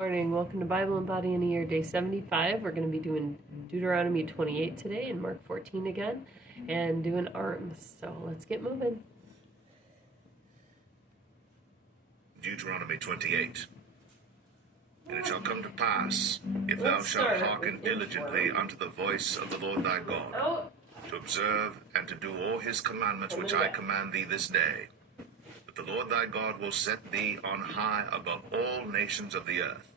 Morning. Welcome to Bible and Body in a Year, day 75. We're going to be doing Deuteronomy 28 today and Mark 14 again and doing arms. So let's get moving. Deuteronomy 28. And it shall come to pass, if thou shalt hearken diligently unto the voice of the Lord thy God, to observe and to do all his commandments which I command thee this day, that the Lord thy God will set thee on high above all nations of the earth.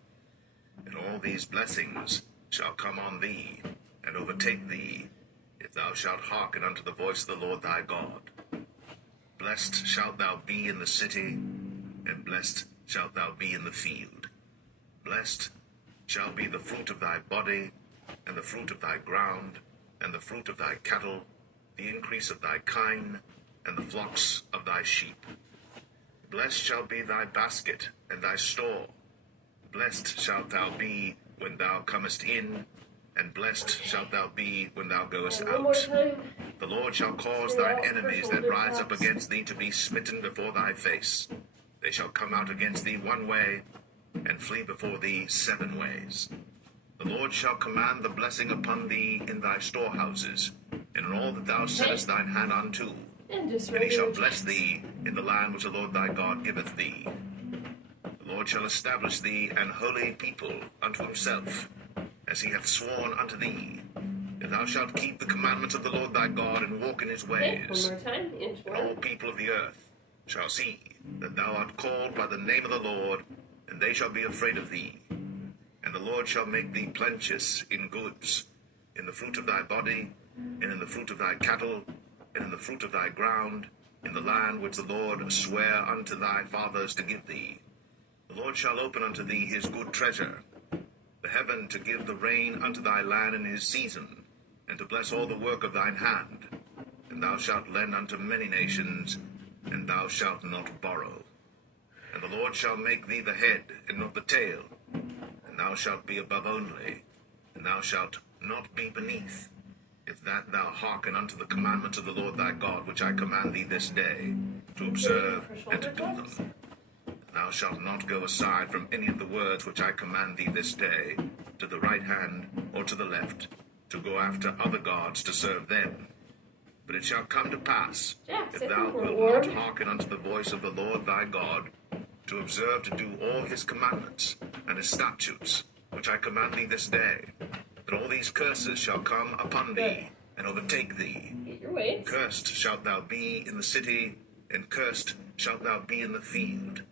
And all these blessings shall come on thee, and overtake thee, if thou shalt hearken unto the voice of the Lord thy God. Blessed shalt thou be in the city, and blessed shalt thou be in the field. Blessed shall be the fruit of thy body, and the fruit of thy ground, and the fruit of thy cattle, the increase of thy kine, and the flocks of thy sheep. Blessed shall be thy basket and thy store. Blessed shalt thou be when thou comest in, and blessed shalt thou be when thou goest out. The Lord shall cause thine enemies that rise up against thee to be smitten before thy face. They shall come out against thee one way, and flee before thee 7 ways. The Lord shall command the blessing upon thee in thy storehouses, and in all that thou settest thine hand unto. And he shall bless thee in the land which the Lord thy God giveth thee. The Lord shall establish thee an holy people unto himself, as he hath sworn unto thee. And thou shalt keep the commandments of the Lord thy God, and walk in his ways. And all people of the earth shall see that thou art called by the name of the Lord, and they shall be afraid of thee. And the Lord shall make thee plenteous in goods, in the fruit of thy body, and in the fruit of thy cattle, and in the fruit of thy ground, in the land which the Lord sware unto thy fathers to give thee. The Lord shall open unto thee his good treasure, the heaven to give the rain unto thy land in his season, and to bless all the work of thine hand. And thou shalt lend unto many nations, and thou shalt not borrow. And the Lord shall make thee the head, and not the tail. And thou shalt be above only, and thou shalt not be beneath, if that thou hearken unto the commandments of the Lord thy God, which I command thee this day, to observe and to do them. Thou shalt not go aside from any of the words which I command thee this day, to the right hand or to the left, to go after other gods to serve them. But it shall come to pass, if thou wilt not hearken unto the voice of the Lord thy God, to observe to do all his commandments and his statutes, which I command thee this day, that all these curses shall come upon thee and overtake thee. Cursed shalt thou be in the city, and cursed shalt thou be in the field.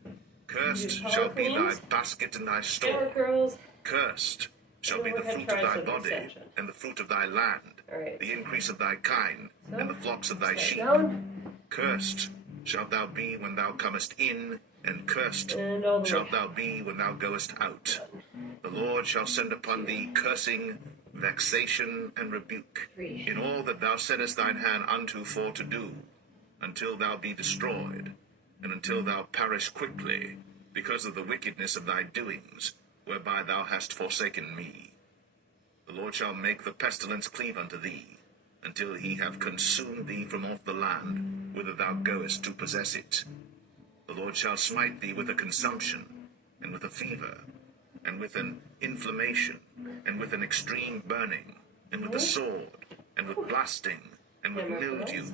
Cursed shall be thy basket and thy store. Cursed shall be the fruit of thy body, and the fruit of thy land, the increase of thy kine, and the flocks of thy sheep. Cursed shalt thou be when thou comest in, and cursed shalt thou be when thou goest out. The Lord shall send upon thee cursing, vexation, and rebuke, in all that thou settest thine hand unto for to do, until thou be destroyed, and until thou perish quickly, because of the wickedness of thy doings, whereby thou hast forsaken me. The Lord shall make the pestilence cleave unto thee, until he have consumed thee from off the land, whither thou goest to possess it. The Lord shall smite thee with a consumption, and with a fever, and with an inflammation, and with an extreme burning, and with a sword, and with blasting, and with mildew.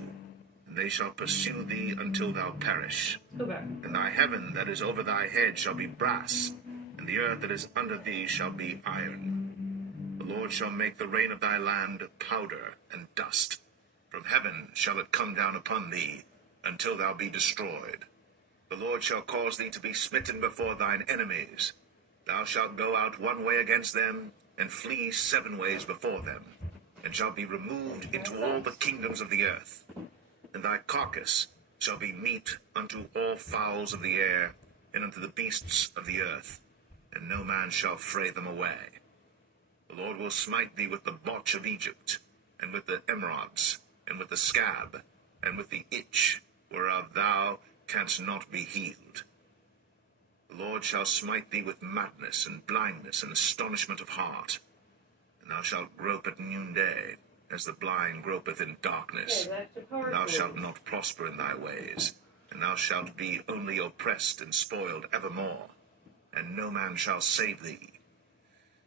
And they shall pursue thee until thou perish. And thy heaven that is over thy head shall be brass, and the earth that is under thee shall be iron. The Lord shall make the rain of thy land powder and dust. From heaven shall it come down upon thee, until thou be destroyed. The Lord shall cause thee to be smitten before thine enemies. Thou shalt go out one way against them, and flee 7 ways before them, and shall be removed into all the kingdoms of the earth. And thy carcass shall be meat unto all fowls of the air, and unto the beasts of the earth, and no man shall fray them away. The Lord will smite thee with the botch of Egypt, and with the emerods, and with the scab, and with the itch, whereof thou canst not be healed. The Lord shall smite thee with madness, and blindness, and astonishment of heart. And thou shalt grope at noonday, as the blind gropeth in darkness. And thou shalt not prosper in thy ways, and thou shalt be only oppressed and spoiled evermore. and no man shall save thee.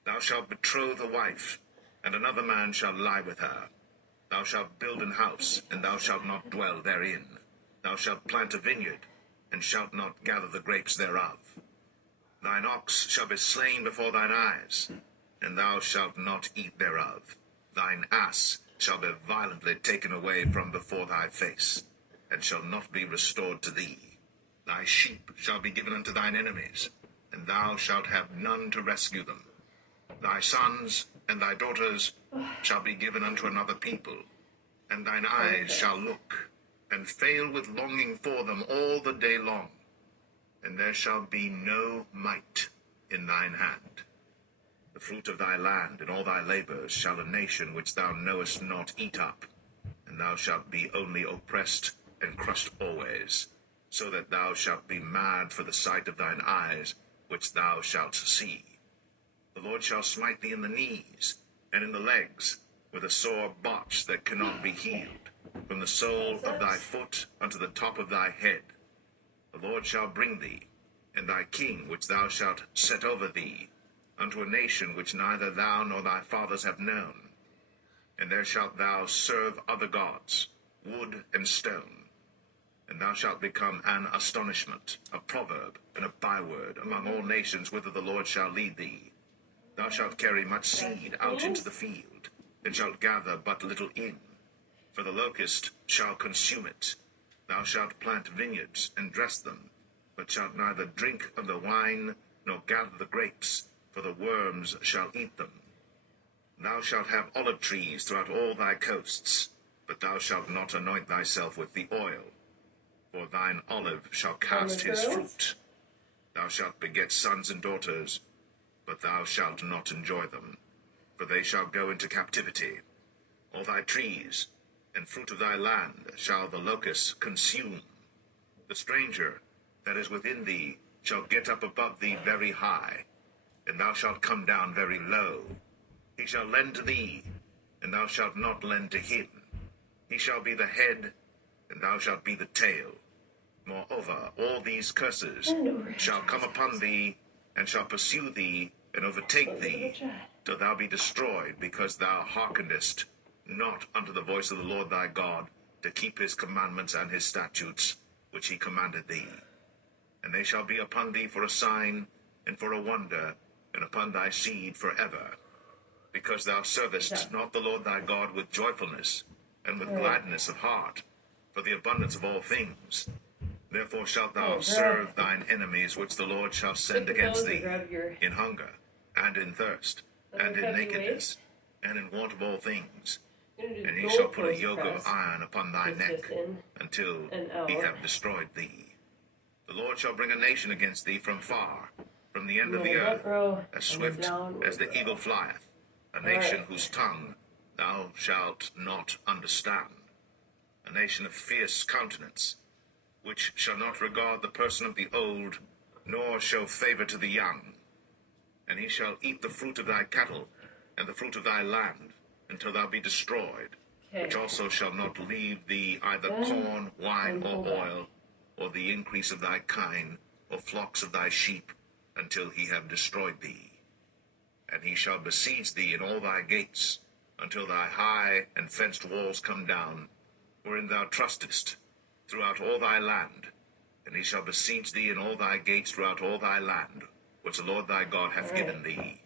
Thou shalt betroth a wife, and another man shall lie with her. Thou shalt build an house, and thou shalt not dwell therein. Thou shalt plant a vineyard, and shalt not gather the grapes thereof. Thine ox shall be slain before thine eyes, and thou shalt not eat thereof. Thine ass shall be violently taken away from before thy face, and shall not be restored to thee. Thy sheep shall be given unto thine enemies, and thou shalt have none to rescue them. Thy sons and thy daughters shall be given unto another people, and thine eyes shall look, and fail with longing for them all the day long, and there shall be no might in thine hand. The fruit of thy land and all thy labors shall a nation which thou knowest not eat up, and thou shalt be only oppressed and crushed always, so that thou shalt be mad for the sight of thine eyes, which thou shalt see. The Lord shall smite thee in the knees, and in the legs, with a sore botch that cannot be healed, from the sole of thy foot unto the top of thy head. The Lord shall bring thee, and thy king which thou shalt set over thee, unto a nation which neither thou nor thy fathers have known. And there shalt thou serve other gods, wood and stone. And thou shalt become an astonishment, a proverb, and a byword among all nations whither the Lord shall lead thee. Thou shalt carry much seed out into the field, and shalt gather but little in, for the locust shall consume it. Thou shalt plant vineyards and dress them, but shalt neither drink of the wine nor gather the grapes, for the worms shall eat them. Thou shalt have olive trees throughout all thy coasts, but thou shalt not anoint thyself with the oil, for thine olive shall cast his fruit. Thou shalt beget sons and daughters, but thou shalt not enjoy them, for they shall go into captivity. All thy trees and fruit of thy land shall the locusts consume. The stranger that is within thee shall get up above thee very high, and thou shalt come down very low. He shall lend to thee, and thou shalt not lend to him. He shall be the head, and thou shalt be the tail. Moreover, all these curses shall come upon thee, and shall pursue thee, and overtake thee, till thou be destroyed, because thou hearkenest not unto the voice of the Lord thy God, to keep his commandments and his statutes, which he commanded thee. And they shall be upon thee for a sign, and for a wonder, and upon thy seed forever, because thou servest not the Lord thy God with joyfulness, and with gladness of heart, for the abundance of all things. Therefore shalt thou serve thine enemies, which the Lord shall send against thee, in hunger, and in thirst, and in nakedness, and in want of all things. And he shall put a yoke of iron upon thy neck, until he have destroyed thee. The Lord shall bring a nation against thee from far, from the end of the earth, as swift as the eagle flieth, a nation whose tongue thou shalt not understand, a nation of fierce countenance, which shall not regard the person of the old, nor show favor to the young. And he shall eat the fruit of thy cattle, and the fruit of thy land, until thou be destroyed, which also shall not leave thee either corn, wine, or oil, or the increase of thy kine, or flocks of thy sheep, until he have destroyed thee. And he shall besiege thee in all thy gates, until thy high and fenced walls come down, wherein thou trustest, throughout all thy land. And he shall besiege thee in all thy gates throughout all thy land, which the Lord thy God hath given thee.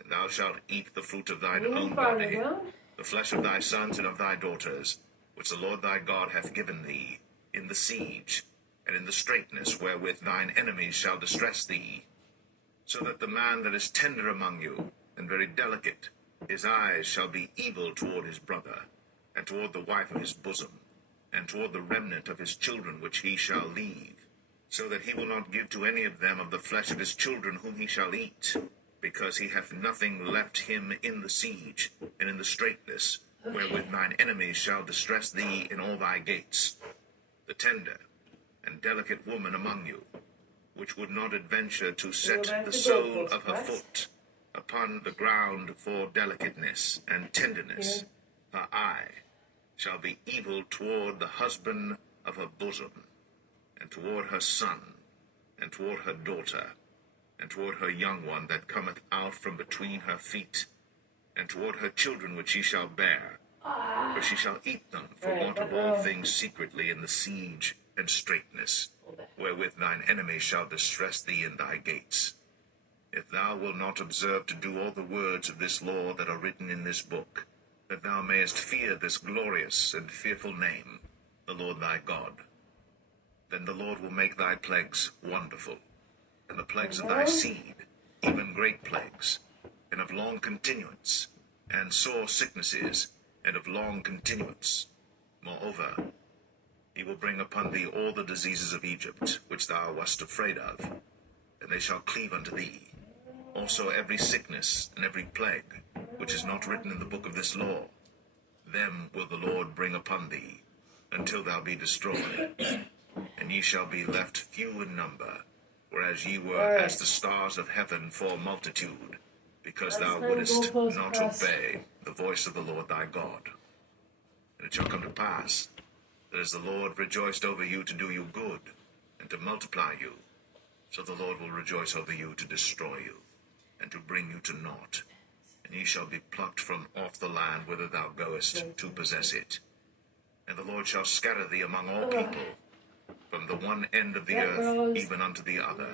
And thou shalt eat the fruit of thine own body, the flesh of thy sons and of thy daughters, which the Lord thy God hath given thee, in the siege, and in the straitness wherewith thine enemies shall distress thee. So that the man that is tender among you, and very delicate, his eyes shall be evil toward his brother, and toward the wife of his bosom, and toward the remnant of his children which he shall leave, so that he will not give to any of them of the flesh of his children whom he shall eat, because he hath nothing left him in the siege, and in the straitness, wherewith thine enemies shall distress thee in all thy gates. The tender and delicate woman among you, which would not adventure to set the sole of her foot upon the ground for delicateness and tenderness, her eye shall be evil toward the husband of her bosom, and toward her son, and toward her daughter, and toward her young one that cometh out from between her feet, and toward her children which she shall bear. For she shall eat them for want of all things secretly in the siege and straitness, wherewith thine enemies shall distress thee in thy gates. If thou wilt not observe to do all the words of this law that are written in this book, that thou mayest fear this glorious and fearful name, the Lord thy God, then the Lord will make thy plagues wonderful, and the plagues of thy seed, even great plagues, and of long continuance, and sore sicknesses, and of long continuance. Moreover, he will bring upon thee all the diseases of Egypt, which thou wast afraid of, and they shall cleave unto thee. Also every sickness and every plague, which is not written in the book of this law, them will the Lord bring upon thee, until thou be destroyed. And ye shall be left few in number, whereas ye were as the stars of heaven for multitude, because thou wouldest not obey the voice of the Lord thy God. And it shall come to pass, that as the Lord rejoiced over you to do you good, and to multiply you, so the Lord will rejoice over you to destroy you, and to bring you to naught. And ye shall be plucked from off the land whither thou goest to possess it. And the Lord shall scatter thee among all people, from the one end of the earth even unto the other.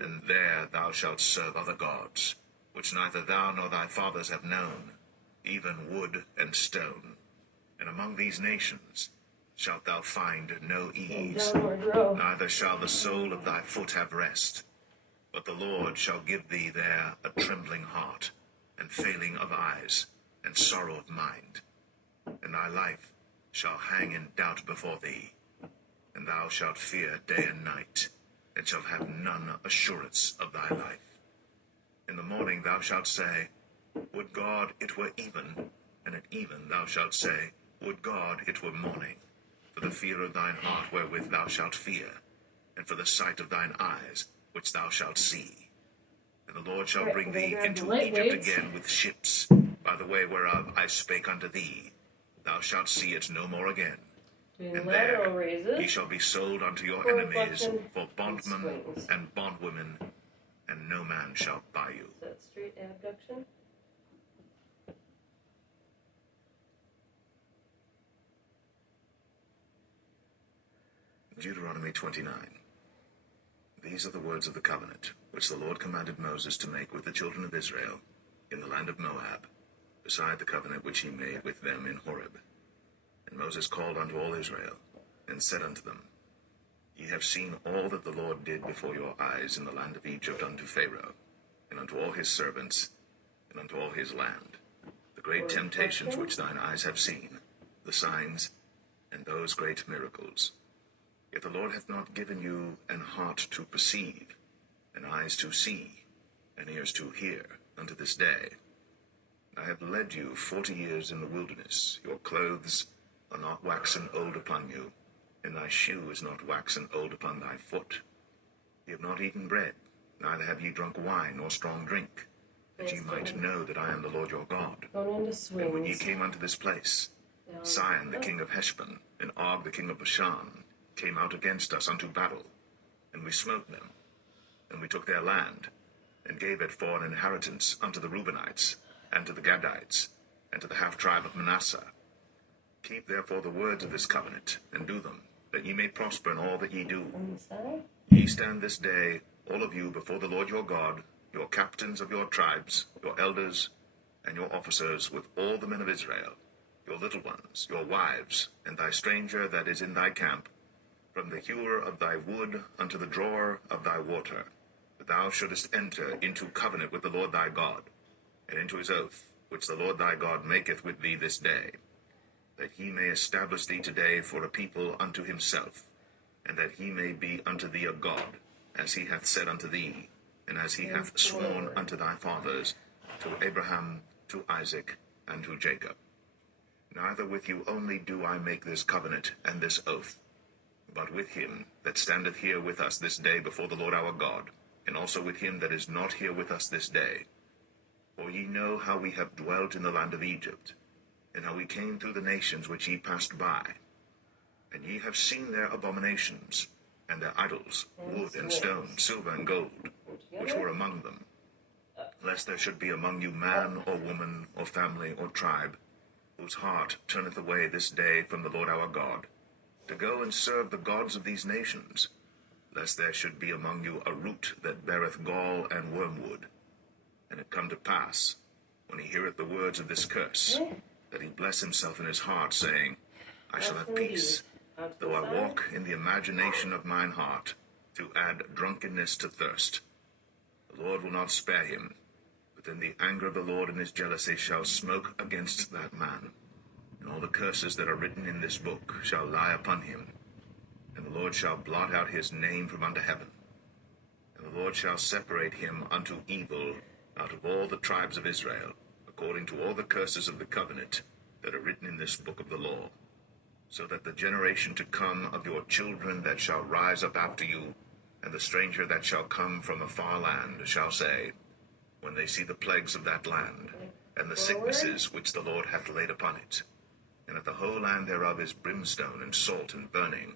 And there thou shalt serve other gods, which neither thou nor thy fathers have known, even wood and stone. And among these nations shalt thou find no ease, neither shall the sole of thy foot have rest. But the Lord shall give thee there a trembling heart, and failing of eyes, and sorrow of mind. And thy life shall hang in doubt before thee, and thou shalt fear day and night, and shalt have none assurance of thy life. In the morning thou shalt say, Would God it were even, and at even thou shalt say, Would God it were morning, for the fear of thine heart wherewith thou shalt fear, and for the sight of thine eyes which thou shalt see. And the Lord shall bring thee into Egypt again with ships, by the way whereof I spake unto thee. Thou shalt see it no more again. And there ye shall be sold unto your enemies for bondmen and bondwomen, and no man shall buy you. Is that straight abduction? Deuteronomy 29. These are the words of the covenant, which the Lord commanded Moses to make with the children of Israel in the land of Moab, beside the covenant which he made with them in Horeb. And Moses called unto all Israel, and said unto them, Ye have seen all that the Lord did before your eyes in the land of Egypt unto Pharaoh, and unto all his servants, and unto all his land, the great temptations which thine eyes have seen, the signs, and those great miracles. Yet the Lord hath not given you an heart to perceive, and eyes to see, and ears to hear, unto this day. I have led you 40 years in the wilderness. Your clothes are not waxen old upon you, and thy shoe is not waxen old upon thy foot. Ye have not eaten bread, neither have ye drunk wine or strong drink, that ye might know that I am the Lord your God. And when ye came unto this place, Sihon the king of Heshbon, and Og the king of Bashan, came out against us unto battle, and we smote them, and we took their land, and gave it for an inheritance unto the Reubenites, and to the Gadites, and to the half-tribe of Manasseh. Keep therefore the words of this covenant, and do them, that ye may prosper in all that ye do. Ye stand this day, all of you, before the Lord your God, your captains of your tribes, your elders, and your officers, with all the men of Israel, your little ones, your wives, and thy stranger that is in thy camp, from the hewer of thy wood unto the drawer of thy water, that thou shouldest enter into covenant with the Lord thy God, and into his oath, which the Lord thy God maketh with thee this day, that he may establish thee today for a people unto himself, and that he may be unto thee a God, as he hath said unto thee, and as he hath sworn unto thy fathers, to Abraham, to Isaac, and to Jacob. Neither with you only do I make this covenant and this oath, but with him that standeth here with us this day before the Lord our God, and also with him that is not here with us this day. For ye know how we have dwelt in the land of Egypt, and how we came through the nations which ye passed by. And ye have seen their abominations, and their idols, wood and stone, silver and gold, which were among them, lest there should be among you man or woman or family or tribe, whose heart turneth away this day from the Lord our God, to go and serve the gods of these nations, lest there should be among you a root that beareth gall and wormwood. And it come to pass, when he heareth the words of this curse, that he bless himself in his heart, saying, I shall have peace, though I walk in the imagination of mine heart, to add drunkenness to thirst. The Lord will not spare him, but in the anger of the Lord and his jealousy shall smoke against that man. And all the curses that are written in this book shall lie upon him. And the Lord shall blot out his name from under heaven. And the Lord shall separate him unto evil out of all the tribes of Israel, according to all the curses of the covenant that are written in this book of the law. So that the generation to come of your children that shall rise up after you, and the stranger that shall come from a far land, shall say, when they see the plagues of that land, and the sicknesses which the Lord hath laid upon it, and that the whole land thereof is brimstone and salt and burning,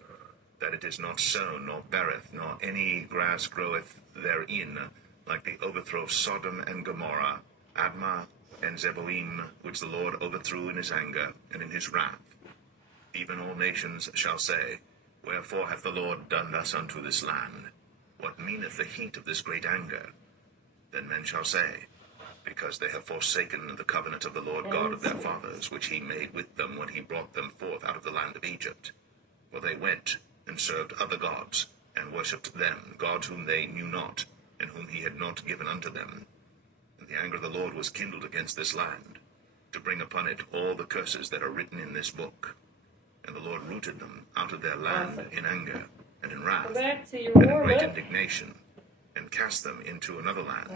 that it is not sown, nor beareth, nor any grass groweth therein, like the overthrow of Sodom and Gomorrah, Admah and Zeboim, which the Lord overthrew in his anger and in his wrath. Even all nations shall say, wherefore hath the Lord done thus unto this land? What meaneth the heat of this great anger? Then men shall say, because they have forsaken the covenant of the Lord God of their fathers, which he made with them when he brought them forth out of the land of Egypt. For they went and served other gods, and worshipped them, gods whom they knew not, and whom he had not given unto them. And the anger of the Lord was kindled against this land, to bring upon it all the curses that are written in this book. And the Lord rooted them out of their land in anger and in wrath and in great indignation, and cast them into another land,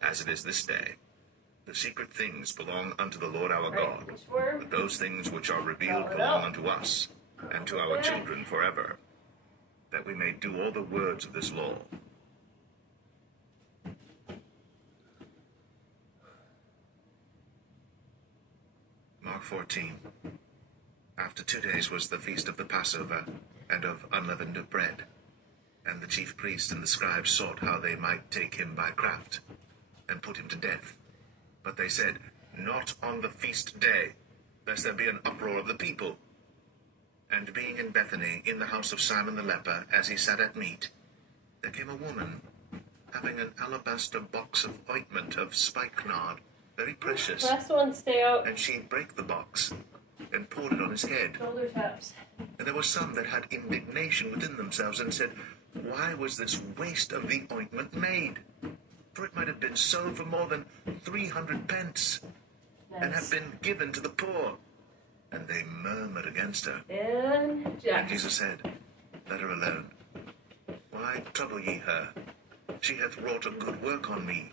as it is this day. The secret things belong unto the Lord our God, but those things which are revealed belong unto us, and to our children forever, that we may do all the words of this law. Mark 14. After 2 days was the feast of the Passover, and of unleavened bread. And the chief priests and the scribes sought how they might take him by craft, and put him to death. But they said, not on the feast day, lest there be an uproar of the people. And being in Bethany, in the house of Simon the leper, as he sat at meat, there came a woman, having an alabaster box of ointment of spikenard, very precious. Last one, stay out. And she brake the box, and poured it on his head. Shoulder taps. And there were some that had indignation within themselves, and said, why was this waste of the ointment made? For it might have been sold for more than 300 pence, and have been given to the poor. And they murmured against her. And Jesus said, let her alone. Why trouble ye her? She hath wrought a good work on me.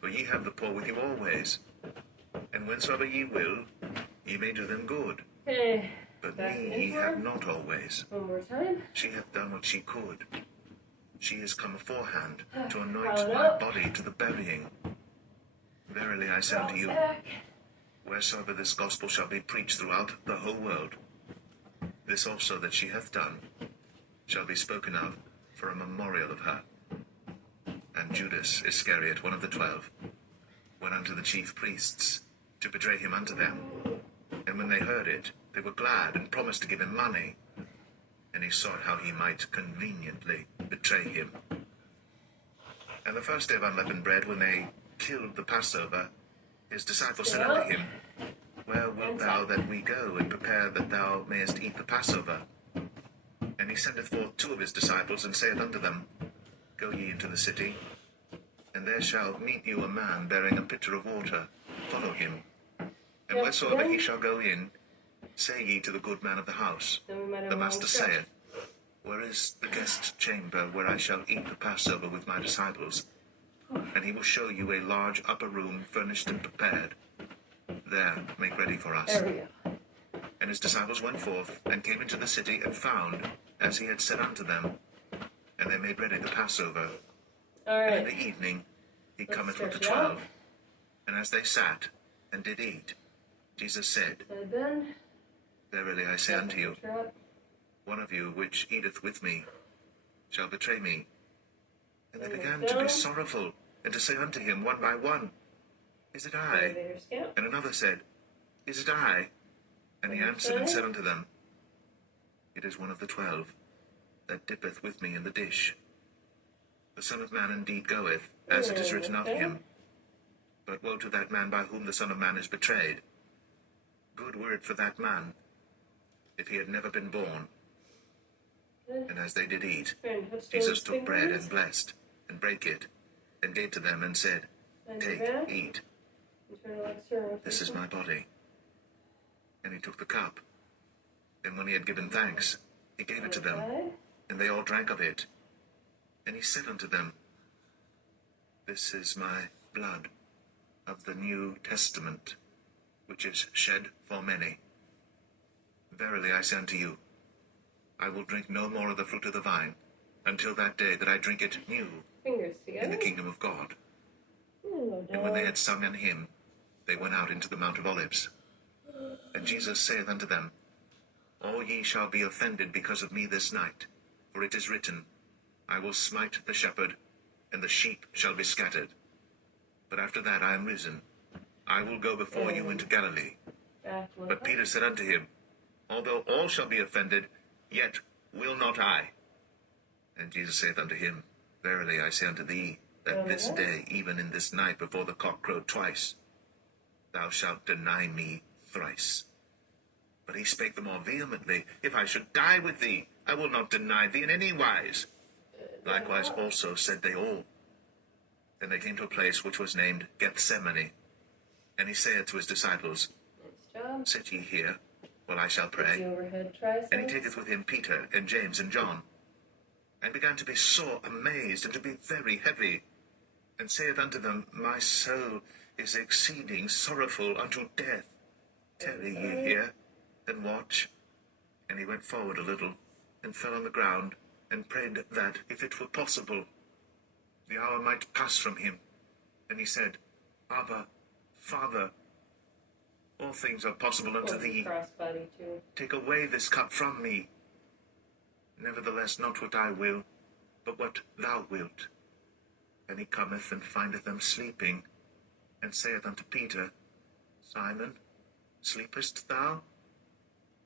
For ye have the poor with you always, and whensoever ye will, ye may do them good. Okay. But me ye have not always. One more time. She hath done what she could. She is come aforehand to anoint my body to the burying. Verily I say unto you, wheresoever this gospel shall be preached throughout the whole world, this also that she hath done shall be spoken of for a memorial of her. And Judas Iscariot, one of the 12, went unto the chief priests to betray him unto them. And when they heard it, they were glad, and promised to give him money. And he sought how he might conveniently betray him. And the first day of unleavened bread, when they killed the Passover, his disciples said unto him, where wilt thou that we go, and prepare that thou mayest eat the Passover? And he sendeth forth 2 of his disciples, and saith unto them, go ye into the city, and there shall meet you a man bearing a pitcher of water. Follow him. And wheresoever he shall go in, say ye to the good man of the house, the master saith, where is the guest chamber where I shall eat the Passover with my disciples? And he will show you a large upper room, furnished and prepared. There make ready for us. There we go. And his disciples went forth, and came into the city, and found, as he had said unto them. And they made ready the Passover. All right. And in the evening he cometh with the 12. And as they sat and did eat, Jesus said, verily I say unto you, one of you which eateth with me shall betray me. And they began to be sorrowful, and to say unto him one by one, Is it I? And another said, Is it I? And he answered and said unto them, It is one of the 12, that dippeth with me in the dish. The Son of Man indeed goeth, as it is written of him. But woe to that man by whom the Son of Man is betrayed. Good word for that man, if he had never been born. And as they did eat, Jesus took bread and blessed, and brake it, and gave to them, and said, Take, eat. This is my body. And he took the cup, and when he had given thanks, he gave it to them, and they all drank of it. And he said unto them, This is my blood of the New Testament, which is shed for many. Verily I say unto you, I will drink no more of the fruit of the vine, until that day that I drink it new in the kingdom of God. And when they had sung an hymn, they went out into the Mount of Olives. And Jesus saith unto them, All ye shall be offended because of me this night, for it is written, I will smite the shepherd, and the sheep shall be scattered. But after that I am risen, I will go before you into Galilee. But Peter said unto him, Although all shall be offended, yet will not I. And Jesus saith unto him, Verily I say unto thee, that this day, even in this night, before the cock crow twice, thou shalt deny me thrice. But he spake the more vehemently, If I should die with thee, I will not deny thee in any wise. Likewise also said they all. And they came to a place which was named Gethsemane. And he saith to his disciples, Sit ye here, while I shall pray. And he taketh with him Peter, and James, and John, and began to be sore amazed, and to be very heavy, and saith unto them, My soul is exceeding sorrowful unto death. Tarry ye here, and watch. And he went forward a little, and fell on the ground, and prayed that, if it were possible, the hour might pass from him. And he said, Abba, Father, all things are possible unto thee. Take away this cup from me. Nevertheless, not what I will, but what thou wilt. And he cometh and findeth them sleeping, and saith unto Peter, Simon, sleepest thou?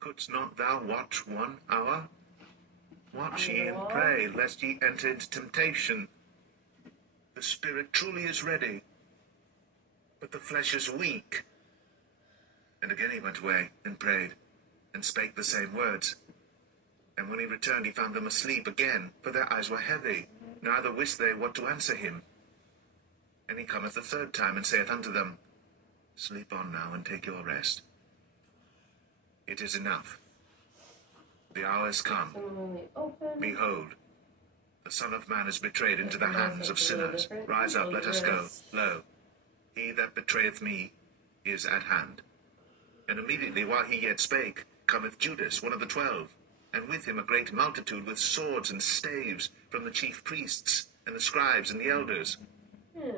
Couldst not thou watch 1 hour? Watch ye and pray, lest ye enter into temptation. The spirit truly is ready, but the flesh is weak. And again he went away, and prayed, and spake the same words. And when he returned, he found them asleep again, for their eyes were heavy, neither wist they what to answer him. And he cometh the third time, and saith unto them, Sleep on now, and take your rest. It is enough. The hour is come. Behold, the Son of Man is betrayed into the hands of sinners. Rise up, let us go. Lo, he that betrayeth me is at hand. And immediately while he yet spake, cometh Judas, one of the 12, and with him a great multitude with swords and staves from the chief priests, and the scribes, and the elders.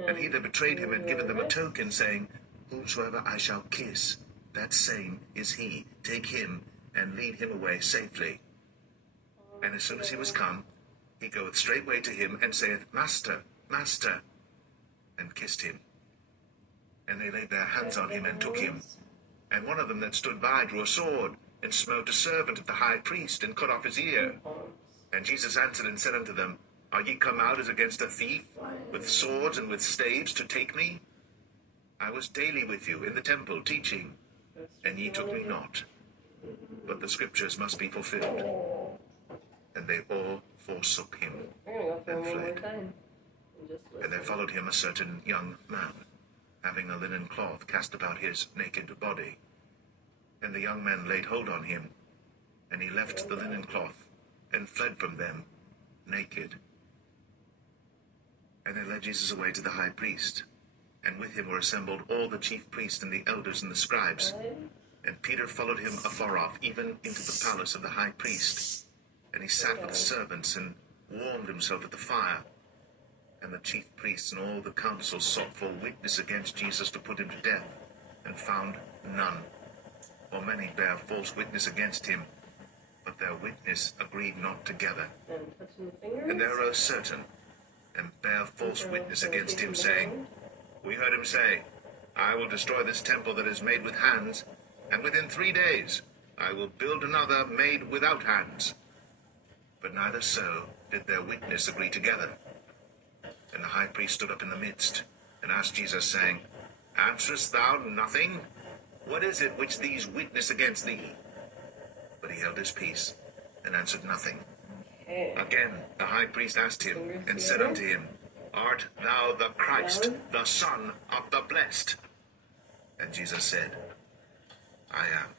And he that betrayed him had given them a token, saying, Whomsoever I shall kiss, that same is he. Take him, and lead him away safely. And as soon as he was come, he goeth straightway to him, and saith, Master, Master, and kissed him. And they laid their hands on him, and took him. And one of them that stood by drew a sword, and smote a servant of the high priest, and cut off his ear. And Jesus answered and said unto them, Are ye come out as against a thief, with swords and with staves, to take me? I was daily with you in the temple, teaching, and ye took me not. But the scriptures must be fulfilled. And they all forsook him, and fled. And there followed him a certain young man, having a linen cloth cast about his naked body. And the young men laid hold on him, and he left the linen cloth, and fled from them, naked. And they led Jesus away to the high priest, and with him were assembled all the chief priests and the elders and the scribes. And Peter followed him afar off, even into the palace of the high priest. And he sat with the servants, and warmed himself at the fire. And the chief priests and all the council sought for a witness against Jesus to put him to death, and found none. For many bare false witness against him, but their witness agreed not together. And there arose certain and bear false witness against him, saying, We heard him say, I will destroy this temple that is made with hands, and within 3 days I will build another made without hands. But neither so did their witness agree together. And the high priest stood up in the midst, and asked Jesus, saying, Answerest thou nothing? What is it which these witness against thee? But he held his peace, and answered nothing. Okay. Again the high priest asked him, and said unto him, Art thou the Christ, the Son of the Blessed? And Jesus said, I am.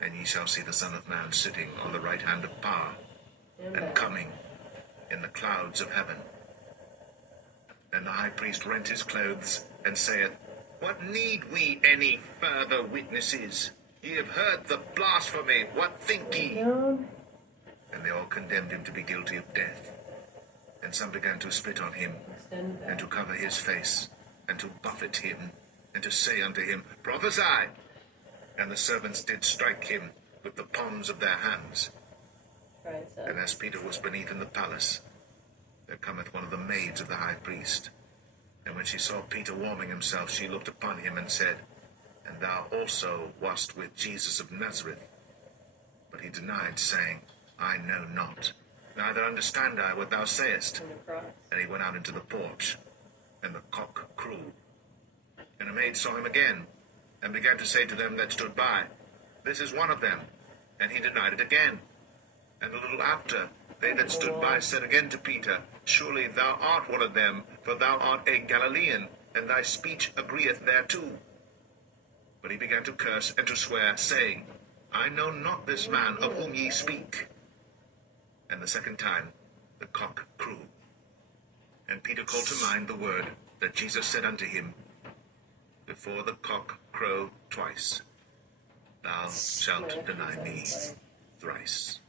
And ye shall see the Son of Man sitting on the right hand of power, and coming in the clouds of heaven. Then the high priest rent his clothes, and saith, What need we any further witnesses? Ye have heard the blasphemy. What think ye? And they all condemned him to be guilty of death. And some began to spit on him, and to cover his face, and to buffet him, and to say unto him, Prophesy! And the servants did strike him with the palms of their hands. And as Peter was beneath in the palace, there cometh one of the maids of the high priest. And when she saw Peter warming himself, she looked upon him and said, And thou also wast with Jesus of Nazareth. But he denied, saying, I know not, neither understand I what thou sayest. And he went out into the porch, and the cock crew. And a maid saw him again, and began to say to them that stood by, This is one of them. And he denied it again. And a little after, they that stood by said again to Peter, Surely thou art one of them, for thou art a Galilean, and thy speech agreeth thereto. But he began to curse and to swear, saying, I know not this man of whom ye speak. And the second time the cock crew. And Peter called to mind the word that Jesus said unto him, Before the cock crow twice, thou shalt deny me thrice.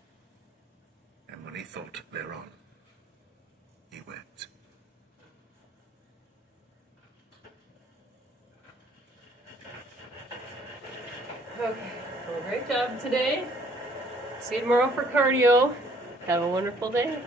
And when he thought thereon, he wept. Okay, well, great job today. See you tomorrow for cardio. Have a wonderful day.